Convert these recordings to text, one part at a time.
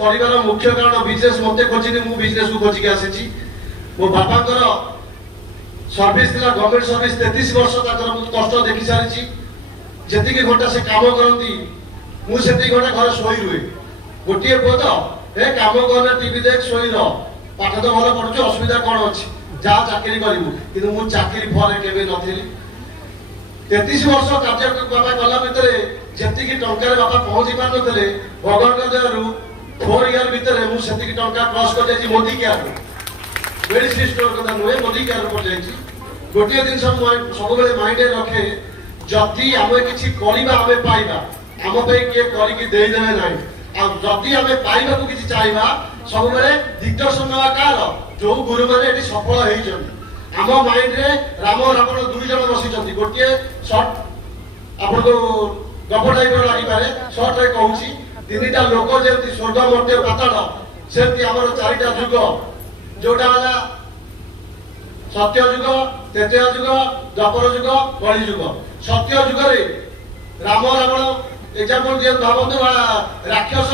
परिवार मुख्य कारण बिजनेस मते खोजिनी मु बिजनेस को खोजिक आसी मो बापांकर सर्विस थिला गवर्नमेंट सर्विस 33 वर्ष ताकर मु कष्ट देखि सारिची जति घंटा से काम करती मु सेति घंटा घर सोई रुए गोटे पुओ तो ए काम करना टीवी देख सोई रह पाठ तो भल पढ़ु असुविधा कौन अच्छी जा चाकरी करू कि मु चाकरी फल केवे नथिली 33 वर्ष कार्य बाबा गला भितर जी टंकार बाबा पहुंची पार नथिले भगवान दयारू 4 इयर भितर मु सेति टंका क्रॉस कर जाई मोदी केयर मेडिसिन स्टोर कथा नुहे मोदी केयर पर जाई गोटे दिन सब बेले माइंड रखे जदि आम किसी करवा आम पाइबा आम किए करके देदेवे ना जदि आम पाइबा किसी चाहिए सब बेले दिग्दर्शन नवा कार जो गुरु मैंने सफल होती आम माइंड रे राम रावण 2 जन बसी गोटे सर्ट आप गप टाइप लगे सर्ट रे कहूँ 3टा लोक जमी स्वर्ग मर्त्य पाताल सेमती आम 4टा जुग जोटा है सत्य जुग त्रेतय जुग द्वापर जुग कली जुग सत्य जुग रे राम रावण एग्जांपल दिए भावतु राक्षस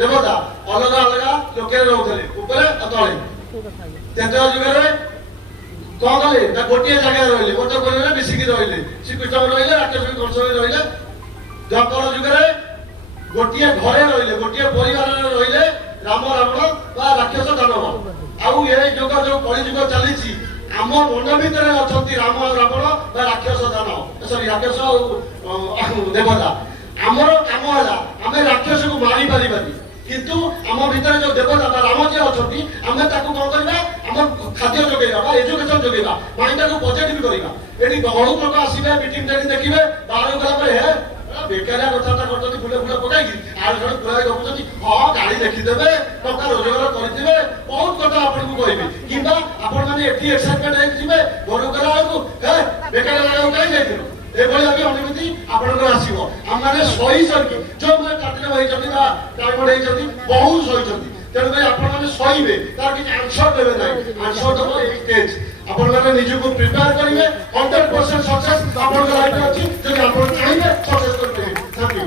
देवता अलग अलग लोके रोते ऊपर तले त्रेतय जुग रे कौन कले ना गोटे जगह रही गोटे कोने मिसिकी रही श्रीकृष्ण रही राक्षस कंस रही द्वापर जुग गोटे घरे रही गोटे परिवार रही राम रावण बा राक्षस दानव आउ ये जुग जो कली जुग चली आम मन भितर अच्छा राम रावण बा राक्षस दानव सॉरी राक्षस देवता आमर काम है आम राक्षस को मारी पारि किंतु आम भितर जो देवता बा राम जी अच्छा आम कौन करवा आम खाद्य जोगेगा एजुकेशन जोगेगा माइंड को पॉजिटिव करवा ये बहुत लोग आसवे मीटिंग देखिए बाहर गला हे बेकारिया कथा करते फुले फुले पकई आर जन पुरा गपुଛନ୍ତି हाँ गाड़ी देखीदेवे टका रोजगार करते बहुत कथा आपको कहबे कि आपण माने एठी एक्साइटमेंट हेजिबे घर गला को बेकारिया लगा कहीं जाइथिलो एभली अभी अनुमति आपनको आसीबो हम माने सही सरकी जो मैं काटले होई जति बा डायमंड होई जति बहुत सही जति तेणु भाई आपण माने सहीबे तार कि आंसर देबे नाही आंसर तो एक स्टेज आपण माने निजको प्रिपेयर करिवे 100% सक्सेस आपण लाइफ अछि जदि आपण चाहिए सक्सेस करते थैंक यू